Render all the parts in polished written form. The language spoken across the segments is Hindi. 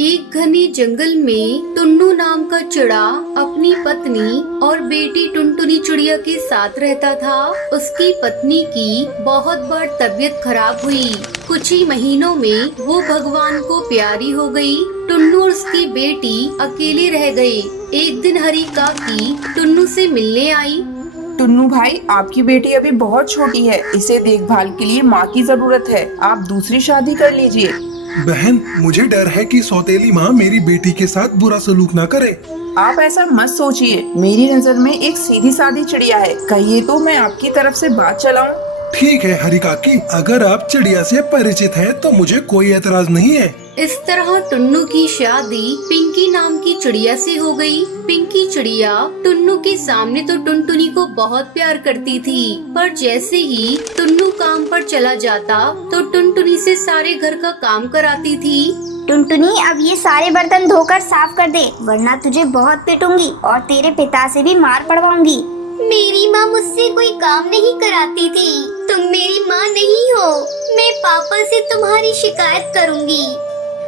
एक घने जंगल में टुन्नू नाम का चिड़ा अपनी पत्नी और बेटी टुनटुनी चिड़िया के साथ रहता था। उसकी पत्नी की बहुत बार तबीयत खराब हुई। कुछ ही महीनों में वो भगवान को प्यारी हो गई। टुन्नू और उसकी बेटी अकेले रह गए। एक दिन हरी काकी टुन्नू से मिलने आई। टुन्नू भाई, आपकी बेटी अभी बहुत छोटी है, इसे देखभाल के लिए माँ की जरूरत है। आप दूसरी शादी कर लीजिए। बहन, मुझे डर है कि सौतेली माँ मेरी बेटी के साथ बुरा सलूक ना करे। आप ऐसा मत सोचिए, मेरी नजर में एक सीधी सादी चिड़िया है। कहिए तो मैं आपकी तरफ से बात चलाऊं। ठीक है हरी काकी, अगर आप चिड़िया से परिचित हैं तो मुझे कोई एतराज नहीं है। इस तरह टुन्नू की शादी पिंकी नाम की चिड़िया से हो गई। पिंकी चिड़िया टुन्नू के सामने तो टुनटुनी को बहुत प्यार करती थी, पर जैसे ही टुन्नू काम पर चला जाता तो टुनटुनी से सारे घर का काम कराती थी। टुनटुनी, अब ये सारे बर्तन धोकर साफ कर दे, वरना तुझे बहुत पिटूंगी और तेरे पिता से भी मार पड़वाऊंगी। मेरी माँ मुझसे कोई काम नहीं कराती थी। तुम मेरी माँ नहीं हो। मैं पापा से तुम्हारी शिकायत करूँगी।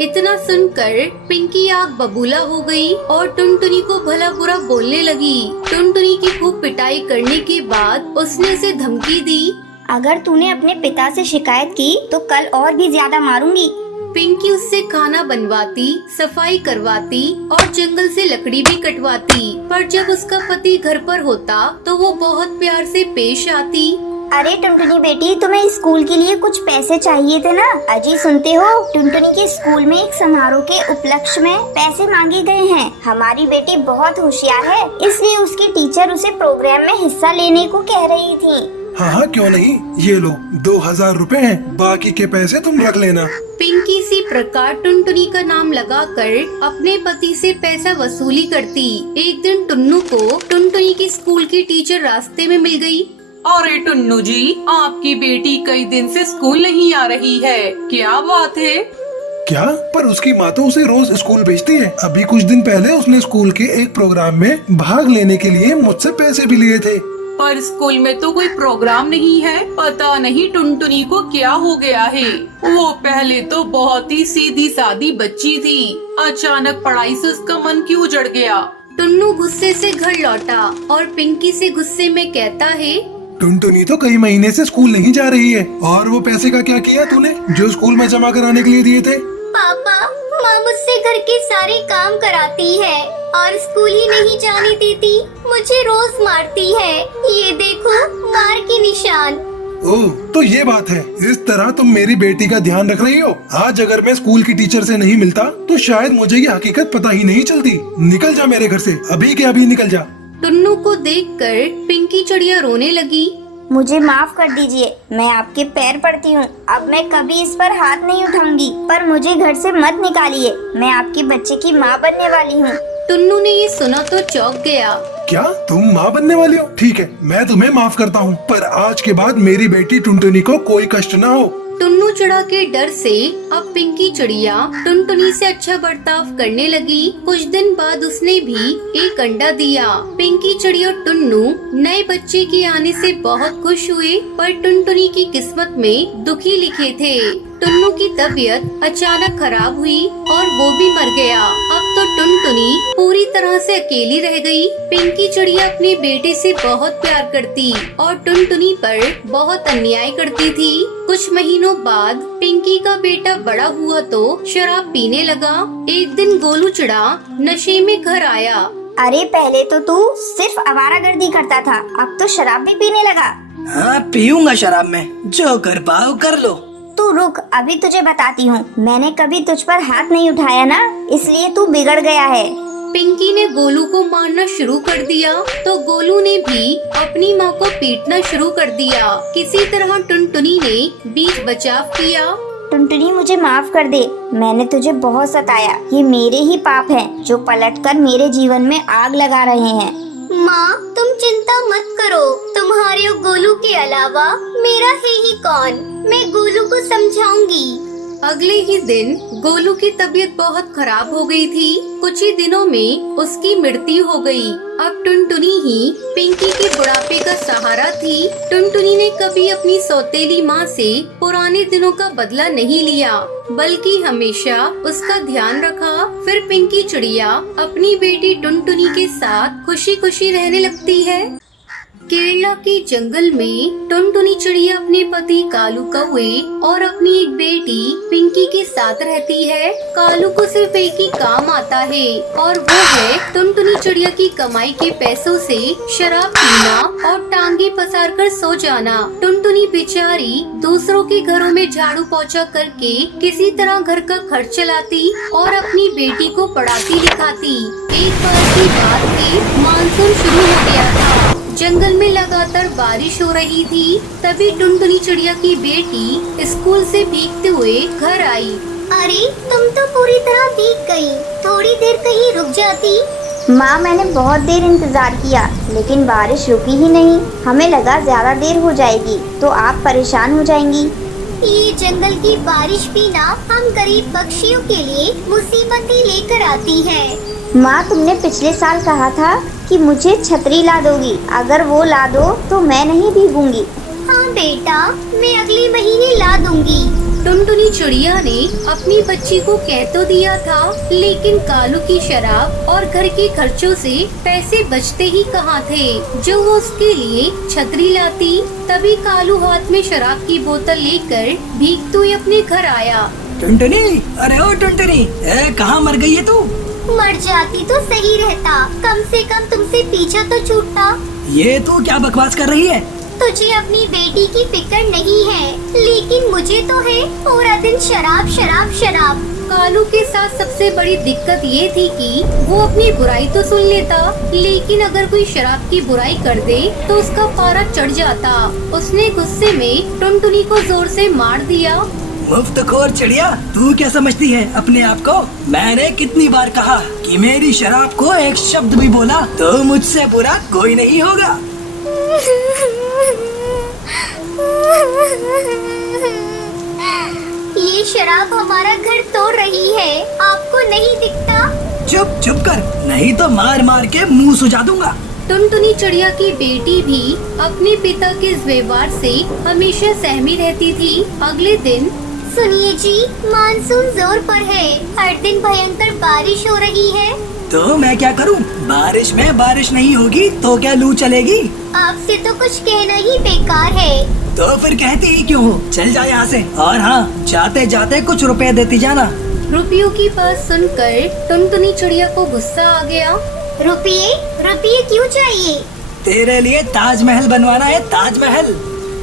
इतना सुनकर पिंकी आग बबूला हो गई और टुनटुनी को भला बुरा बोलने लगी। टुनटुनी की खूब पिटाई करने के बाद उसने उसे धमकी दी, अगर तूने अपने पिता से शिकायत की तो कल और भी ज्यादा मारूंगी। पिंकी उससे खाना बनवाती, सफाई करवाती और जंगल से लकड़ी भी कटवाती। पर जब उसका पति घर पर होता तो वो बहुत प्यार से पेश आती। अरे टुनटुनी बेटी, तुम्हें स्कूल के लिए कुछ पैसे चाहिए थे ना? अजी सुनते हो, टुनटुनी के स्कूल में एक समारोह के उपलक्ष्य में पैसे मांगे गए हैं। हमारी बेटी बहुत होशियार है, इसलिए उसकी टीचर उसे प्रोग्राम में हिस्सा लेने को कह रही थी। हाँ, क्यों नहीं। ये लो 2000 रुपए हैं, बाकी के पैसे तुम रख लेना। पिंकी इसी प्रकार टुनटुनी का नाम लगाकर अपने पति से पैसा वसूली करती। एक दिन टुन्नू को टुनटुनी की स्कूल की टीचर रास्ते में मिल गई। अरे टुन्नू जी, आपकी बेटी कई दिन से स्कूल नहीं आ रही है, क्या बात है? क्या? पर उसकी माँ तो उसे रोज स्कूल भेजती है। अभी कुछ दिन पहले उसने स्कूल के एक प्रोग्राम में भाग लेने के लिए मुझसे पैसे भी लिए थे। पर स्कूल में तो कोई प्रोग्राम नहीं है। पता नहीं टुनटुनी को क्या हो गया है। वो पहले तो बहुत ही सीधी सादी बच्ची थी, अचानक पढ़ाई से उसका मन क्यों उजड़ गया। टुन्नू गुस्से से घर लौटा और पिंकी से गुस्से में कहता है, टुनटुनी तो कई महीने से स्कूल नहीं जा रही है। और वो पैसे का क्या किया तूने जो स्कूल में जमा कराने के लिए दिए थे? पापा, माँ मुझसे घर के सारे काम कराती है और स्कूल ही नहीं जाने देती। मुझे रोज मारती है। ये देखो, मार के निशान। ओह, तो ये बात है। इस तरह तुम मेरी बेटी का ध्यान रख रही हो। आज अगर मैं स्कूल की टीचर से नहीं मिलता तो शायद मुझे ये हकीकत पता ही नहीं चलती। निकल जा मेरे घर से, अभी के अभी निकल जा। टुन्नू को देखकर पिंकी चिड़िया रोने लगी। मुझे माफ कर दीजिए, मैं आपके पैर पड़ती हूँ। अब मैं कभी इस पर हाथ नहीं उठाऊंगी, पर मुझे घर से मत निकालिए। मैं आपके बच्चे की माँ बनने वाली हूँ। टुन्नू ने ये सुना तो चौंक गया। क्या तुम माँ बनने वाली हो? ठीक है, मैं तुम्हें माफ करता हूँ, पर आज के बाद मेरी बेटी टुनटुनी को कोई कष्ट न हो। टुन्नू चिड़ा के डर से अब पिंकी चिड़िया टुनटुनी से अच्छा बर्ताव करने लगी। कुछ दिन बाद उसने भी एक अंडा दिया। पिंकी चिड़िया और टुन्नू नए बच्चे के आने से बहुत खुश हुए, पर टुनटुनी की किस्मत में दुखी लिखे थे। टुन्नू की तबीयत अचानक खराब हुई और वो भी मर गया। अब तो टुनटुनी पूरी तरह से अकेली रह गई। पिंकी चिड़िया अपने बेटे से बहुत प्यार करती और टुनटुनी पर बहुत अन्याय करती थी। कुछ महीनों बाद पिंकी का बेटा बड़ा हुआ तो शराब पीने लगा। एक दिन गोलू चिड़ा नशे में घर आया। अरे पहले तो तू सिर्फ आवारागर्दी करता था, अब तो शराब भी पीने लगा। हाँ, पीऊंगा शराब में, जो कर पाओ कर लो। तू रुक, अभी तुझे बताती हूँ। मैंने कभी तुझ पर हाथ नहीं उठाया ना, इसलिए तू बिगड़ गया है। पिंकी ने गोलू को मारना शुरू कर दिया तो गोलू ने भी अपनी माँ को पीटना शुरू कर दिया। किसी तरह टुनटुनी ने बीच बचाव किया। टुनटुनी, मुझे माफ कर दे, मैंने तुझे बहुत सताया। ये मेरे ही पाप हैं जो पलटकर मेरे जीवन में आग लगा रहे हैं। माँ, तुम चिंता मत करो। तुम्हारे और गोलू के अलावा मेरा है ही कौन। मैं गोलू को समझाऊंगी। अगले ही दिन गोलू की तबीयत बहुत खराब हो गई थी। कुछ ही दिनों में उसकी मृत्यु हो गई। अब टुनटुनी ही पिंकी के बुढ़ापे का सहारा थी। टुनटुनी ने कभी अपनी सौतेली माँ से पुराने दिनों का बदला नहीं लिया, बल्कि हमेशा उसका ध्यान रखा। फिर पिंकी चिड़िया अपनी बेटी टुनटुनी के साथ खुशी खुशी रहने लगती है। केरला के जंगल में टुनटुनी चिड़िया अपने पति कालू कौवे और अपनी एक बेटी पिंकी के साथ रहती है। कालू को सिर्फ एक ही काम आता है और वो है टुनटुनी चिड़िया की कमाई के पैसों से शराब पीना और टांगे पसार कर सो जाना। टुनटुनी बेचारी दूसरों के घरों में झाड़ू पोछा करके किसी तरह घर का खर्च चलाती और अपनी बेटी को पढ़ाती लिखाती। एक बार की बात थी, मानसून शुरू हो गया था। जंगल में लगातार बारिश हो रही थी। तभी टुनटुनी चिड़िया की बेटी स्कूल से भीगते हुए घर आई। अरे तुम तो पूरी तरह भीग गई। थोड़ी देर कहीं रुक जाती। माँ, मैंने बहुत देर इंतजार किया लेकिन बारिश रुकी ही नहीं। हमें लगा ज्यादा देर हो जाएगी तो आप परेशान हो जाएंगी। ये जंगल की बारिश भी ना हम गरीब पक्षियों के लिए मुसीबतें लेकर आती है। माँ, तुमने पिछले साल कहा था कि मुझे छतरी ला दोगी। अगर वो ला दो तो मैं नहीं भीगूंगी। हाँ बेटा, मैं अगले महीने ला दूंगी। टुनटुनी चिड़िया ने अपनी बच्ची को कह तो दिया था, लेकिन कालू की शराब और घर के खर्चों से पैसे बचते ही कहाँ थे जो वो उसके लिए छतरी लाती। तभी कालू हाथ में शराब की बोतल लेकर भीगते हुए अपने घर आया। टुनटुनी, अरे ओ टुनटुनी, कहाँ मर गई है तू? मर जाती तो सही रहता, कम से कम तुमसे पीछा तो छूटता। ये तू क्या बकवास कर रही है? तुझे अपनी बेटी की फिक्र नहीं है, लेकिन मुझे तो है। पूरा दिन शराब शराब शराब। कालू के साथ सबसे बड़ी दिक्कत ये थी कि वो अपनी बुराई तो सुन लेता, लेकिन अगर कोई शराब की बुराई कर दे तो उसका पारा चढ़ जाता। उसने गुस्से में टुनटुनी को जोर से मार दिया। मुफ्तखोर चिड़िया, तू क्या समझती है अपने आप को? मैंने कितनी बार कहा कि मेरी शराब को एक शब्द भी बोला तो मुझसे बुरा कोई नहीं होगा। ये शराब हमारा घर तोड़ रही है, आपको नहीं दिखता? चुप चुप कर, नहीं तो मार मार के मुंह सुजा दूंगा। टुनटुनी चिड़िया की बेटी भी अपने पिता के इस व्यवहार से हमेशा सहमी रहती थी। अगले दिन, सुनिए जी, मानसून जोर पर है। हर दिन भयंकर बारिश हो रही है। तो मैं क्या करूं? बारिश में बारिश नहीं होगी तो क्या लू चलेगी? आपसे तो कुछ कहना ही बेकार है। तो फिर कहती ही क्यों हो? चल जा यहाँ से। और हाँ, जाते जाते कुछ रुपए देती जाना। रुपयों की बात सुनकर टुनटुनी चिड़िया को गुस्सा आ गया। रुपये? रुपये क्यों चाहिए? तेरे लिए ताजमहल बनवाना है, ताजमहल।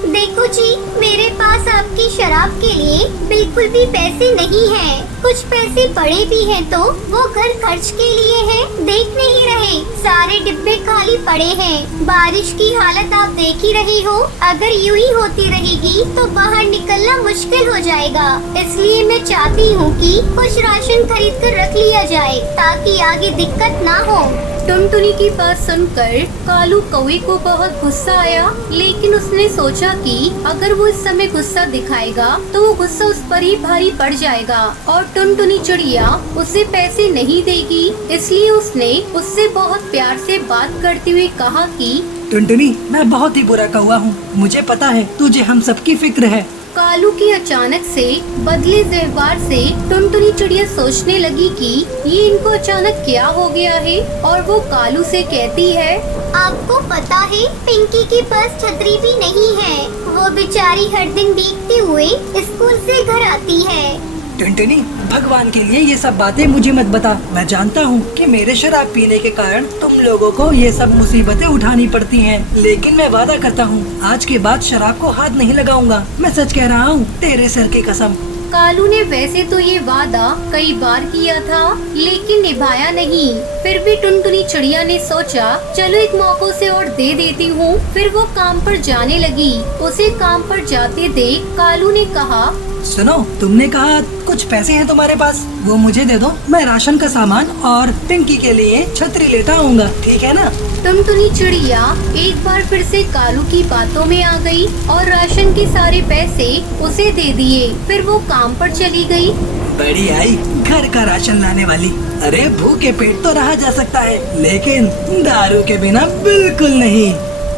देखो जी, मेरे पास आपकी शराब के लिए बिल्कुल भी पैसे नहीं हैं। कुछ पैसे पड़े भी हैं तो वो घर खर्च के लिए हैं। देख नहीं रहे, सारे डिब्बे खाली पड़े हैं। बारिश की हालत आप देख ही रही हो। अगर यूं ही होती रहेगी तो बाहर निकलना मुश्किल हो जाएगा। इसलिए मैं चाहती हूँ कि कुछ राशन खरीद कर रख लिया जाए ताकि आगे दिक्कत ना हो। टुनटुनी की बात सुनकर कालू कौवे को बहुत गुस्सा आया, लेकिन उसने सोचा कि अगर वो इस समय गुस्सा दिखाएगा तो वो गुस्सा उस पर ही भारी पड़ जाएगा और टुनटुनी चिड़िया उसे पैसे नहीं देगी। इसलिए उसने उससे बहुत प्यार से बात करते हुए कहा कि टुनटुनी, मैं बहुत ही बुरा कौवा हूँ। मुझे पता है तुझे हम सबकी फिक्र है। कालू के अचानक से बदले व्यवहार से टुनटुनी चिड़िया सोचने लगी कि ये इनको अचानक क्या हो गया है और वो कालू से कहती है, आपको पता है पिंकी के पास छतरी भी नहीं है। वो बेचारी हर दिन भीगते हुए स्कूल से घर आती है। टुनटुनी, भगवान के लिए ये सब बातें मुझे मत बता। मैं जानता हूँ कि मेरे शराब पीने के कारण तुम लोगों को ये सब मुसीबतें उठानी पड़ती हैं, लेकिन मैं वादा करता हूँ आज के बाद शराब को हाथ नहीं लगाऊंगा। मैं सच कह रहा हूँ, तेरे सर की कसम। कालू ने वैसे तो ये वादा कई बार किया था, लेकिन निभाया नहीं। फिर भी टुनटुनी चिड़िया ने सोचा, चलो एक मौका से और दे देती हूँ। फिर वो काम पर जाने लगी। उसे काम पर जाते देख कालू ने कहा, सुनो, तुमने कहा कुछ पैसे हैं तुम्हारे पास, वो मुझे दे दो। मैं राशन का सामान और पिंकी के लिए छतरी लेता आऊँगा, ठीक है ना? टुनटुनी चिड़िया एक बार फिर से कालू की बातों में आ गई और राशन के सारे पैसे उसे दे दिए। फिर वो काम पर चली गई। बड़ी आई घर का राशन लाने वाली। अरे भूखे पेट तो रहा जा सकता है, लेकिन दारू के बिना बिल्कुल नहीं।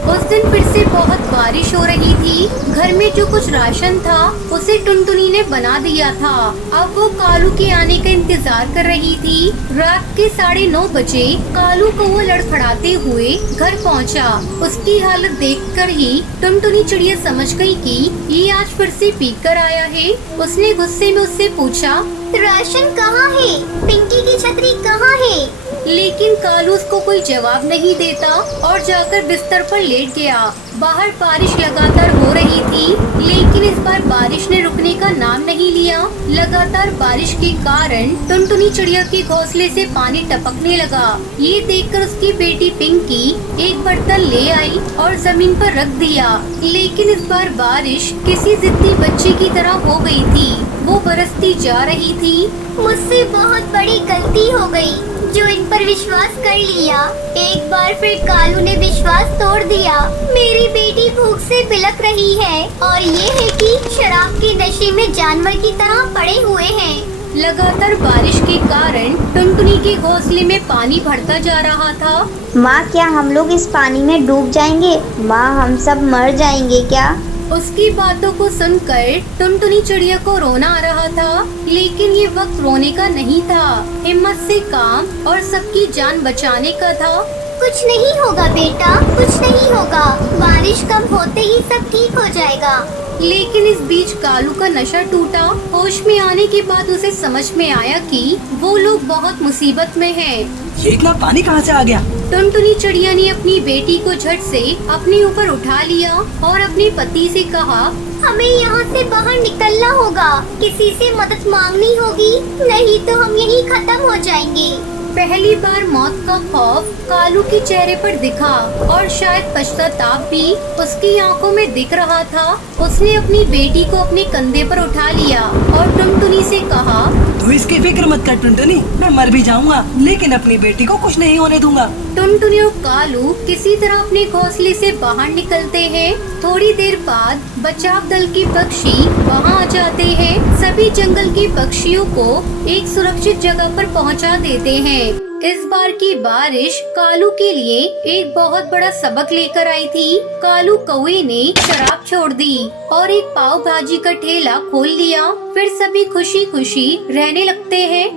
उस दिन फिर से बहुत बारिश हो रही थी। घर में जो कुछ राशन था उसे टुनटुनी ने बना दिया था। अब वो कालू के आने का इंतजार कर रही थी। रात के 9:30 बजे कालू को वो लड़खड़ाते हुए घर पहुंचा। उसकी हालत देखकर ही टुनटुनी चिड़िया समझ गई कि ये आज फिर से पीकर आया है। उसने गुस्से में उससे पूछा, राशन कहाँ है? पिंकी की छतरी कहाँ है? लेकिन कालू उसको कोई जवाब नहीं देता और जाकर बिस्तर पर लेट गया। बाहर बारिश लगातार हो रही थी, लेकिन इस बार बारिश ने रुकने का नाम नहीं लिया। लगातार बारिश के कारण टुनटुनी चिड़िया के घोंसले से पानी टपकने लगा। ये देखकर उसकी बेटी पिंकी एक बर्तन ले आई और जमीन पर रख दिया। लेकिन इस बार बारिश किसी जिद्दी बच्चे की तरह हो गई थी। वो बरसती जा रही थी। मुझसे बहुत बड़ी गलती हो गई जो इन पर विश्वास कर लिया। एक बार फिर कालू ने विश्वास तोड़ दिया। मेरी बेटी भूख से बिलख रही है और ये है कि शराब के नशे में जानवर की तरह पड़े हुए हैं। लगातार बारिश के कारण टुनटुनी के घोंसले में पानी भरता जा रहा था। माँ, क्या हम लोग इस पानी में डूब जाएंगे? माँ, हम सब मर जाएंगे क्या? उसकी बातों को सुनकर टुनटुनी चिड़िया को रोना आ रहा था, लेकिन ये वक्त रोने का नहीं था। हिम्मत से काम और सबकी जान बचाने का था। कुछ नहीं होगा बेटा, कुछ नहीं होगा। बारिश कम होते ही सब ठीक हो जाएगा। लेकिन इस बीच कालू का नशा टूटा। होश में आने के बाद उसे समझ में आया कि वो लोग बहुत मुसीबत में हैं। ये इतना पानी कहाँ से आ गया? टुनटुनी चिड़िया ने अपनी बेटी को झट से अपने ऊपर उठा लिया और अपने पति से कहा, हमें यहाँ से बाहर निकलना होगा। किसी से मदद मांगनी होगी, नहीं तो हम यहीं खत्म हो जाएंगे। पहली बार मौत का खौफ कालू के चेहरे पर दिखा और शायद पश्चाताप भी उसकी आंखों में दिख रहा था। उसने अपनी बेटी को अपने कंधे पर उठा लिया और टुनटुनी से कहा, तू इसकी फिक्र मत कर टुनटुनी, मैं मर भी जाऊंगा लेकिन अपनी बेटी को कुछ नहीं होने दूंगा। टुनटुनी और कालू किसी तरह अपने घोंसले से बाहर निकलते हैं। थोड़ी देर बाद बचाव दल के पक्षी वहां आ जाते हैं। सभी जंगल के पक्षियों को एक सुरक्षित जगह पर पहुंचा देते हैं। इस बार की बारिश कालू के लिए एक बहुत बड़ा सबक लेकर आई थी। कालू कौवे ने शराब छोड़ दी और एक पाव भाजी का ठेला खोल लिया। फिर सभी खुशी खुशी रहने लगते हैं।